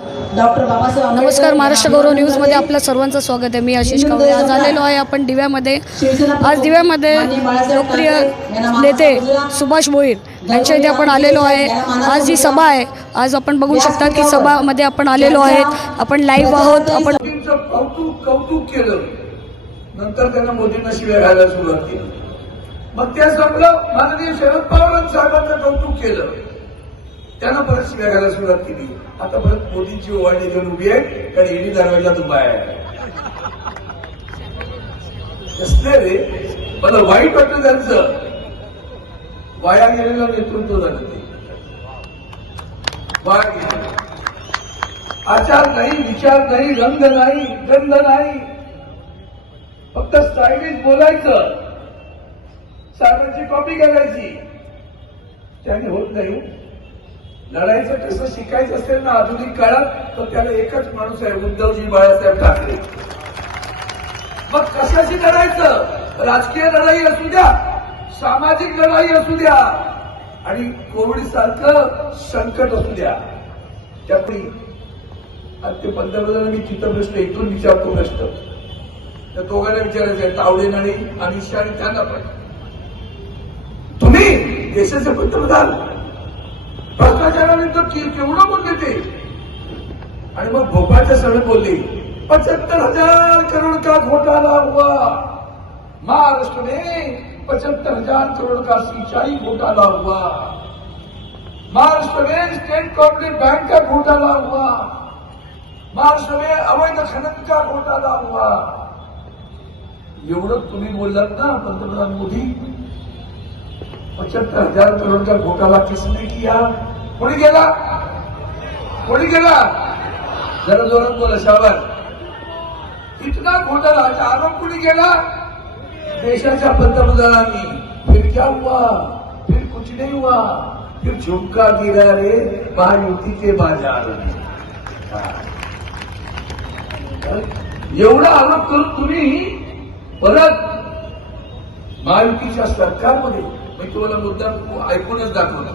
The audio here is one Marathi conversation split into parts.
नमस्कार महाराष्ट्र गौरव न्यूजमध्ये आपलं सर्वांचं स्वागत आहे. मी आशिष कावळे. आज आलेलो आहे आपण दिव्यामध्ये. आज दिव्यामध्ये लोकप्रिय नेते सुभाष भोईर यांच्या इथे आपण आलेलो आहे. आज ही सभा आहे आज आपण बघू शकता की सभामध्ये आपण आलेलो आहेत. आपण लाईव्ह आहोत आपण कौतुक कौतुक केलं नंतर त्यांना मोदींना शिव्या सुरुवात केली. मग ते संपलं माननीय शरद कौतुक केलं. त्यांना परत शिव्या घालायला सुरुवात केली. आता परत मोदींची ओवाळणी घेऊन उभी आहे कारण ईडी दरवाजा तुम्हा आहे. रे. मला वाईट वाटतं त्यांचं. वाया गेलेलं नेतृत्व झालं ते. वाया गेलेलं. आचार नाही विचार नाही रंग नाही गंध नाही. फक्त स्टायलिश बोलायचं. साहेबांची कॉपी करायची त्याने होत नाही हो. लढायचं कसं शिकायचं असेल ना आधुनिक काळात तर त्याला एकच माणूस आहे उद्धवजी बाळासाहेब ठाकरे. मग कशाशी लढायचं? राजकीय लढाई असू द्या सामाजिक लढाई असू द्या आणि कोविड सारखं संकट असू द्या. त्यामुळे आणि ते पंतप्रधान मी तिथं प्रश्न इथून विचारतो प्रश्न त्या दोघांना विचारायचं आहे तावडे आणि अमित शहा आणि त्यांना पण. तुम्ही देशाचे पंतप्रधान. भ्रष्टाचारानंतर के- केवढं बोलले ते? आणि मग भोपाळच्या सभेत बोलले पचहत्तर हजार करोड का घोटाला हुआ. महाराष्ट्र में पचहत्तर हजार करोड़ का सिंचाई घोटाला हुआ. महाराष्ट्र में स्टेट कोऑपरेटिव बैंक का घोटाला हुआ. महाराष्ट्र में अवैध खनन का घोटाला हुआ. एवढं तुम्ही बोललात ना पंतप्रधान मोदी पचहत्तर हजार करोड़ का घोटाला किसने किया? कोणी गेला? कोणी गेला? जरा जोरात बोला शाबास. इतना घोटाळा अच्छा आरोप कोणी गेला देशाच्या पंतप्रधानांनी. फिर क्या हुआ? फिर कुछ नहीं हुआ. फिर झुमका गिरा रे महायुती के बाजार एवढा आरोप करून तुम्ही परत महायुतीच्या सरकारमध्ये मी तुम्हाला मुद्दा ऐकूनच दाखवला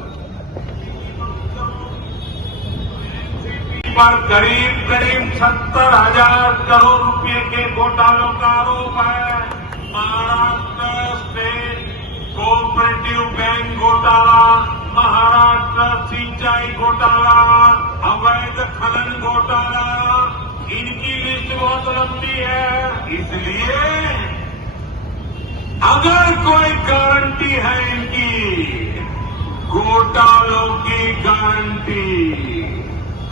पर करीब करीब सत्तर हज़ार करोड़ रुपए के घोटालों का आरोप है। महाराष्ट्र स्टेट कोऑपरेटिव बैंक घोटाला, महाराष्ट्र सिंचाई घोटाला, अवैध खनन घोटाला, इनकी लिस्ट बहुत लंबी है। इसलिए अगर कोई गारंटी है इनकी, घोटालों की गारंटी।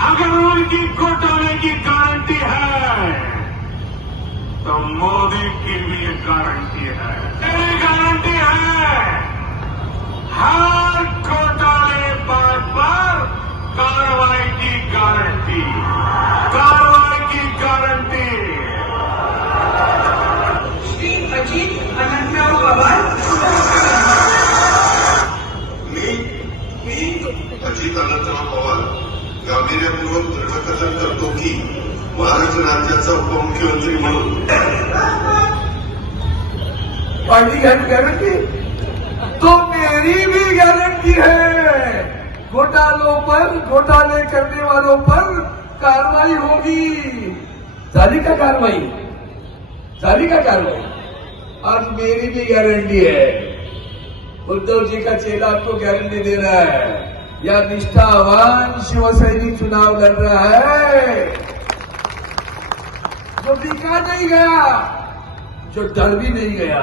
अगर उनकी घोटाले की गारंटी है। तो मोदी की भी गारंटी है। गारंटी है। हाँ। राज्याचा उपमुख्यमंत्री म्हणून पार्टी गारंटी तो मेरी भी गारंटी है। घोटालों पर, घोटाले करने वालों पर कार्रवाई होगी। झाली का कार्रवाई। झाली का कार्रवाई। आज मेरी भी गारंटी है। उद्धव जी का चेला आपको गारंटी दे रहा है। या निष्ठावान शिवसैनिक चुनाव लड़ रहा है। जो बिका नहीं गया, जो डर भी नहीं गया,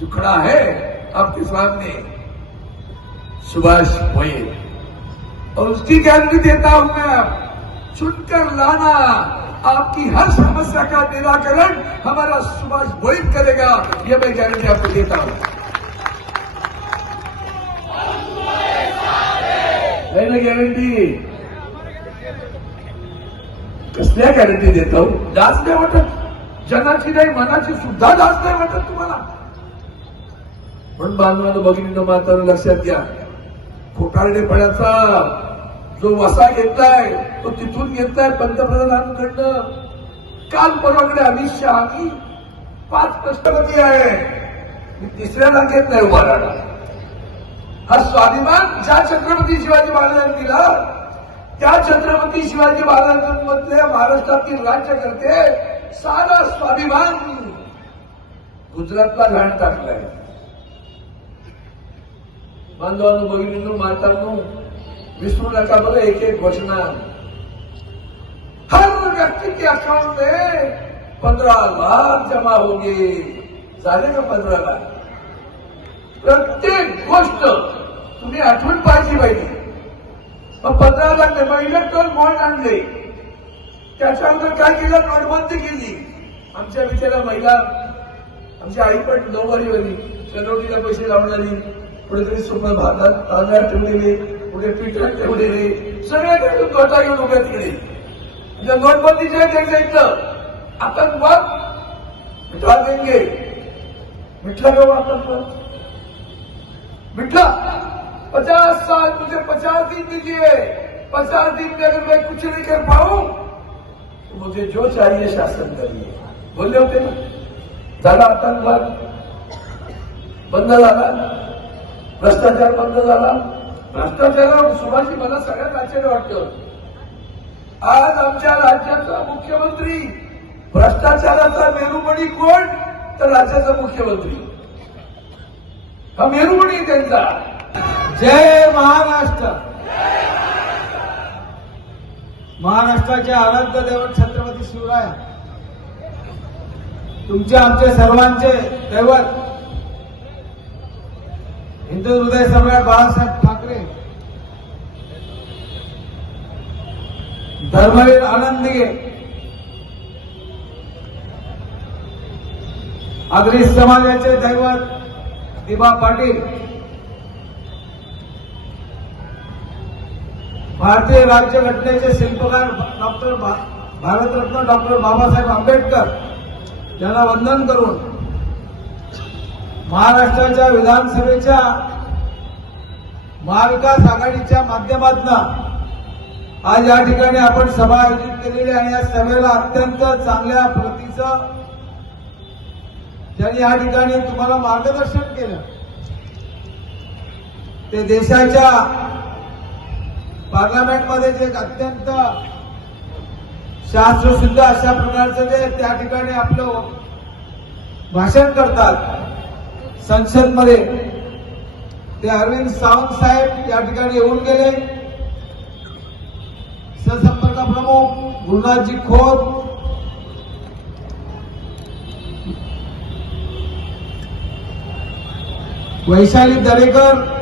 जो खड़ा है आपके सामने, सुभाष भोये। और उसकी गारंटी देता हूँ मैं चुनकर लाना आपकी हर समस्या का निराकरण हमारा सुभाष भोईट करेगा यह मैं गारंटी आपको देता हूँ। गॅरंटी कसल्या गॅरंटी देतो. लाज नाही वाटत. जनाची नाही मनाची सुद्धा लाज नाही वाटत तुम्हाला. म्हणून बांधवानं बघितलं मात्र लक्षात घ्या. खोटारडेपणाचा जो वसा घेतलाय तो तिथून घेतलाय पंतप्रधानांकडनं. काल परवाकडे अमित शहानी पाच प्रश्नपती आहे. मी तिसऱ्याला घेत नाही उभा राहणार हा स्वाभिमान ज्या छत्रपती शिवाजी महाराजांनी दिला त्या छत्रपती शिवाजी महाराजांमधल्या महाराष्ट्रातील राज्यकर्ते सारा स्वाभिमान गुजरातला घाण टाकलाय. बांधवांनो भगिनींनो मातांनो विसरू नका बरं एक एक घोषणा. हर व्यक्ति के अकाउंट में पंद्रह लाख जमा होंगे. झाले का पंधरा लाख? प्रत्येक गोष्ट तुम्ही आठवण पाहिजे पाहिजे. मग पंधरा लागले. मग इलेक्ट्रॉन बॉन्ड आणले. त्याच्यानंतर काय केलं? नोटबंदी केली. आमच्या बिचाऱ्या महिला आमची आई पण नऊवारी होती. पैसे लावणारी. कुठेतरी सुपर भातात तांदळात ठेवलेले. कुठे पिठात ठेवलेले. सगळे त्यातून तोटा घेऊन उभ्या तिकडे. म्हणजे नोटबंदीचे नोटबंदीच्या त्यांचं इथलं आतंकवाद मिठा देंगे मिठला का आतंकवाद मिठला पचास साल मुझे पचास दिन दीजिए। पचास दिन में अगर मैं कुछ नहीं कर पाऊं तो मुझे जो चाहिए शासन करिए। बोलले होते ना झाला आतंकवाद बंद झाला? भ्रष्टाचार बंद झाला? भ्रष्टाचारावर सुभाषी मला सगळ्यात आश्चर्य वाटतं। आज आमच्या राज्याचा मुख्यमंत्री भ्रष्टाचाराचा मेरुमणी कोण? तर राज्याचा मुख्यमंत्री. हा मेरुमणी त्यांचा. जय महाराष्ट्र. महाराष्ट्राचे आराध्य दैवत छत्रपती शिवराय. तुमचे आमचे सर्वांचे दैवत. हिंदू हृदय सम्राट बाळासाहेब ठाकरे. धर्मवीर आनंदगे दिघे आगरी समाजाचे दैवत दिबा पाटील. भारतीय राज्यघटनेचे शिल्पकार डॉक्टर भारतरत्न डॉक्टर बाबासाहेब आंबेडकर यांना वंदन करून महाराष्ट्राच्या विधानसभेच्या महाविकास आघाडीच्या माध्यमातून आज या ठिकाणी आपण सभा आयोजित केलेली आहे. आणि या सभेला अत्यंत चांगल्या प्रतीचं ज्यांनी या ठिकाणी तुम्हाला मार्गदर्शन केलं. ते देशाच्या पार्लमेंटमध्ये जे एक अत्यंत शास्त्रशुद्ध अशा प्रकारचं जे त्या ठिकाणी आपलं भाषण करतात संसदमध्ये ते अरविंद सावंत साहेब या ठिकाणी येऊन गेले. सहसंपर्क प्रमुख गुरुनाथजी खोत वैशाली दरेकर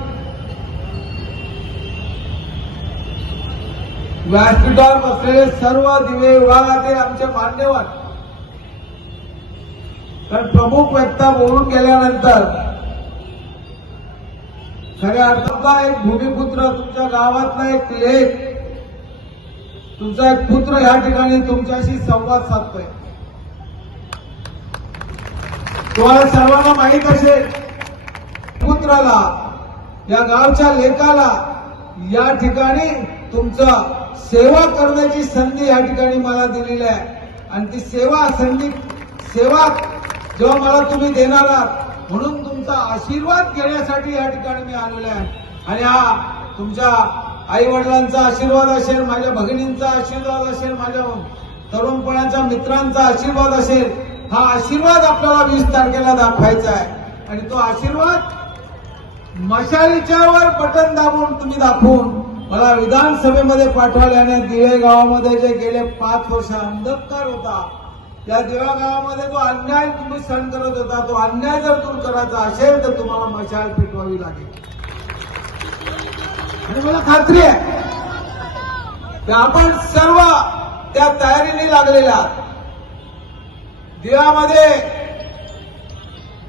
व्यासपीठावर बसलेले सर्व दिवे विभागातील आमचे मान्यवर. कारण प्रमुख व्यक्ता बोलून गेल्यानंतर खऱ्या अर्थाचा एक भूमिपुत्र तुमच्या गावातला एक लेख तुमचा एक पुत्र ह्या ठिकाणी तुमच्याशी संवाद साधतोय. तुम्हाला सर्वांना माहीत असेल पुत्राला या गावच्या लेखाला या ठिकाणी तुमचं सेवा करण्याची संधी या ठिकाणी मला दिलेली आहे. आणि ती सेवा संधी सेवा जेव्हा मला तुम्ही देणार आहात म्हणून तुमचा आशीर्वाद घेण्यासाठी या ठिकाणी मी आलेलो आहे. आणि हा तुमच्या आई वडिलांचा आशीर्वाद असेल माझ्या भगिनींचा आशीर्वाद असेल माझ्या तरुणपणाच्या मित्रांचा आशीर्वाद असेल हा आशीर्वाद आपल्याला वीस तारखेला दाखवायचा आहे. आणि तो आशीर्वाद मशालीच्या वर बटन दाबून तुम्ही दाखवून मला विधानसभेमध्ये पाठवल्याने दिवे गावामध्ये जे गेले पाच वर्ष अंधकार होता. त्या दिवा गावामध्ये जो अन्याय तुम्ही सहन करत होता तो अन्याय जर दूर करायचा असेल तर तुम्हाला मशाल पेटवावी लागेल. आणि मला खात्री आहे की आपण सर्व त्या तयारीने लागलेल्या दिव्यामध्ये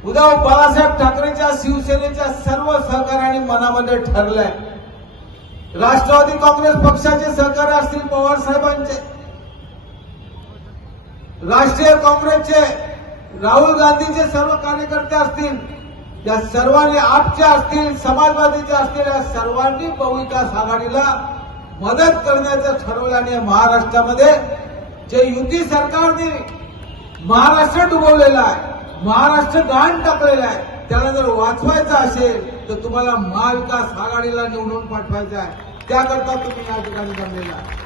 उद्धव बाळासाहेब ठाकरेच्या शिवसेनेच्या सर्व सहकार्याने मनामध्ये ठरलंय राष्ट्रवादी काँग्रेस पक्षाचे सहकार्य असतील पवार साहेबांचे राष्ट्रीय काँग्रेसचे राहुल गांधीचे सर्व कार्यकर्ते असतील या सर्वांनी आपच्या असतील समाजवादीचे असतील या सर्वांनी बहुविकास आघाडीला मदत करण्याचं ठरवल्याने महाराष्ट्रामध्ये जे युती सरकारने महाराष्ट्र डुबवलेला आहे महाराष्ट्र गहाण टाकलेला आहे त्याला जर वाचवायचं असेल तर तुम्हाला महाविकास आघाडीला निवडून पाठवायचं आहे. त्याकरता तुम्ही या ठिकाणी जमलेला आहे.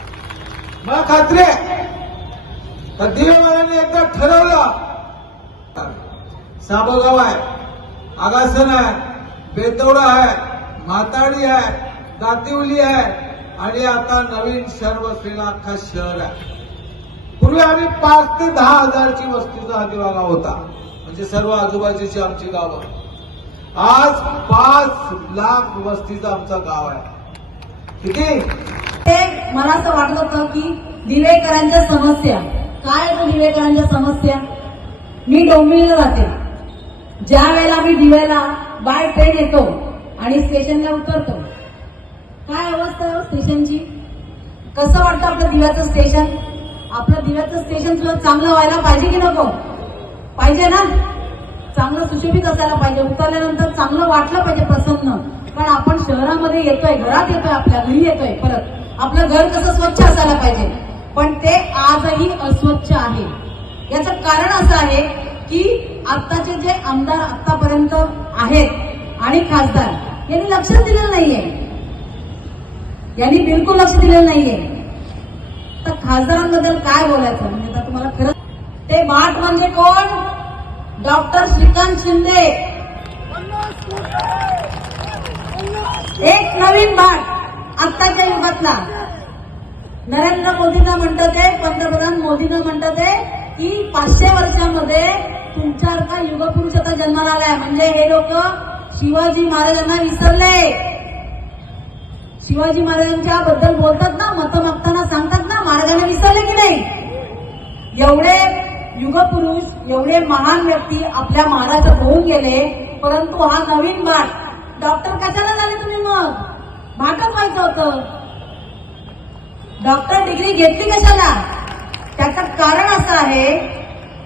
मला खात्री आहे. तर एकदा ठरवलं. साबोगाव आहे आगासन आहे बेतवडा आहे म्हाताडी आहे दातिवली आहे आणि आता नवीन शहर वसलेला अख्खा शहर आहे. पूर्वी आम्ही पाच ते दहा हजारची वस्तीचा हा दिवा गाव होता. म्हणजे सर्व आजूबाजूची आमची गावं. आज पाच लाख वस्तीचं आमचं गाव आहे. किती ते मला असं वाटत होतं की दिवेकरांच्या समस्या. काय होतं दिवेकरांच्या समस्या? मी डोंबिवलीला जाते. ज्या वेळेला मी दिव्याला बाय ट्रेन येतो आणि स्टेशनला उतरतो. काय अवस्था आहे हो स्टेशनची? कसं वाटतं आपलं दिव्याचं स्टेशन? आपलं दिव्याचं स्टेशन सुद्धा चांगलं व्हायला पाहिजे की नको? पाहिजे ना? चांगलं सुशोभित असायला पाहिजे उतरल्यानंतर चांगलं वाटलं पाहिजे प्रसन्न. पण आपण शहरामध्ये येतोय घरात येतोय आपल्या घरी येतोय परत. आपलं घर कसं स्वच्छ असायला पाहिजे. पण ते आजही अस्वच्छ आहे. याचं कारण असं आहे की आत्ताचे जे आमदार आतापर्यंत आहेत आणि खासदार यांनी लक्ष दिलेलं नाहीये. यांनी बिलकुल लक्ष दिलेलं नाहीये. तर खासदारांबद्दल काय बोलायचं? म्हणजे तुम्हाला खरं ते बाट म्हणजे कोण? डॉक्टर श्रीकांत शिंदे. एक नवीन भाग आत्ताच्या युगातला. नरेंद्र मोदींना म्हणतात ते पंतप्रधान मोदींना म्हणतात ते की पाचशे वर्षामध्ये तुमच्यासारखा युगपुरुष आता जन्माला आलाय. म्हणजे हे लोक शिवाजी महाराजांना विसरले. शिवाजी महाराजांच्या बद्दल बोलतात ना मतं मागताना सांगतात ना महाराजांना विसरले की नाही? एवढे युगपुरुष एवढे महान व्यक्ती आपल्या महाराजात होऊन गेले परंतु हा नवीन भाट डॉक्टर कशाला झाले तुम्ही मग? भाटच व्हायचं होतं. डॉक्टर डिग्री घेतली कशाला? त्याचं कारण असं आहे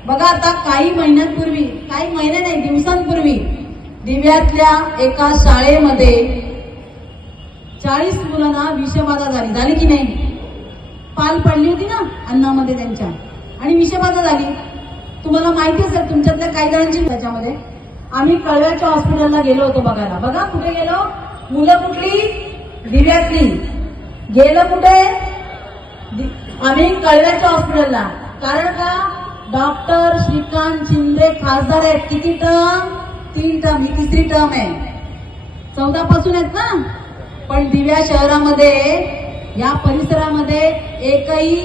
बघा आता काही महिन्यांपूर्वी काही महिने नाही दिवसांपूर्वी दिव्यातल्या एका शाळेमध्ये चाळीस मुलांना विषबाधा झाली. झाली की नाही? पाल पडली होती ना अन्नामध्ये त्यांच्या. आणि विषबाधा झाली तुम्हाला माहिती असेल तुमच्यातल्या काही जणांची त्याच्यामध्ये. आम्ही कळव्याच्या हॉस्पिटलला गेलो होतो बघायला. बघा कुठे गेलो? मुलं कुठली? दिव्यातली. गेलं कुठे? आम्ही कळव्याच्या हॉस्पिटलला. कारण का? डॉक्टर श्रीकांत शिंदे खासदार आहेत. किती टर्म? तीन टर्म. ही तिसरी टर्म आहे. चौदा पासून आहेत ना? पण दिव्या शहरामध्ये या परिसरामध्ये एकही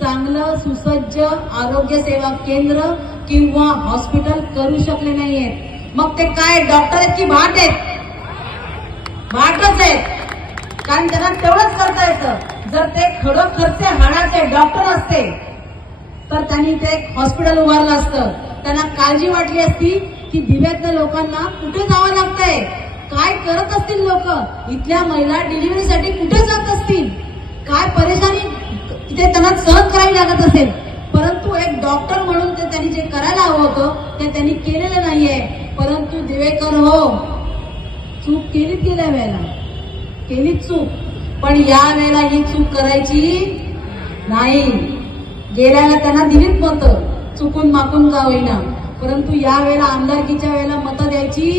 चांगलं सुसज्ज आरोग्य सेवा केंद्र किंवा हॉस्पिटल करू शकले नाहीयेत. मग ते काय? डॉक्टर आहेत की भाट आहेत? भाटच आहेत. कारण त्यांना तेवढंच करता येतं. जर ते खडोखरचे हाडाचे डॉक्टर असते तर त्यांनी ते हॉस्पिटल उभारलं असतं. त्यांना काळजी वाटली असती की दिव्यातल्या लोकांना कुठे जावं लागतंय? काय करत असतील लोक? इथल्या महिला डिलिव्हरीसाठी कुठे जात असतील? काय परेशानी तिथे त्यांना सहन करावी लागत असेल. परंतु एक डॉक्टर म्हणून ते त्यांनी जे करायला हवं होतं ते त्यांनी केलेलं नाहीये. परंतु दिवेकर हो चूक केलीच गेल्या वेळेला? केलीच चूक. पण या वेळेला ही चूक करायची नाही. गेल्याला त्यांना दिलीच मतं चुकून माकून का होईना. परंतु या वेळेला आमदारकीच्या वेळेला मतं द्यायची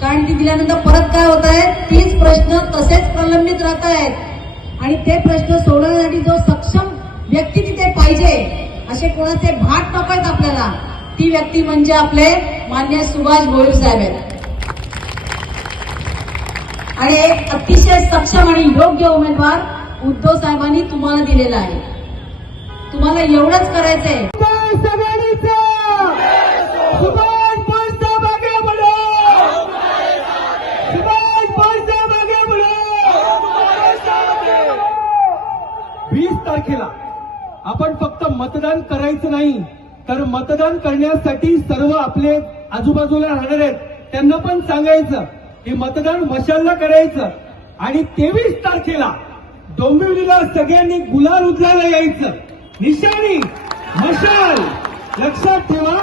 कारण ती दिल्यानंतर परत काय होत आहे तीच प्रश्न तसेच प्रलंबित राहत आहेत आणि ते प्रश्न सोडवण्यासाठी जो सक्षम व्यक्ती तिथे पाहिजे असे कोणाचे भाट नको आहेत आपल्याला ती व्यक्ती म्हणजे आपले मान्य सुभाष भोईर साहेब आहेत. आणि एक अतिशय सक्षम आणि योग्य उमेदवार उद्धव साहेबांनी तुम्हाला दिलेला आहे. तुम्हाला एवढंच करायचंय सुभाष बोलता मागे बढो सुभाष बोलता मागे वीस तारखेला आपण फक्त मतदान करायचं नाही तर मतदान करण्यासाठी सर्व आपले आजूबाजूला राहणार आहेत त्यांना पण सांगायचं की मतदान मशालला करायचं. आणि तेवीस तारखेला डोंबिवलीला सगळ्यांनी गुलाल उधळायला यायचं. निशाणी मशाल. लक्षात ठेवा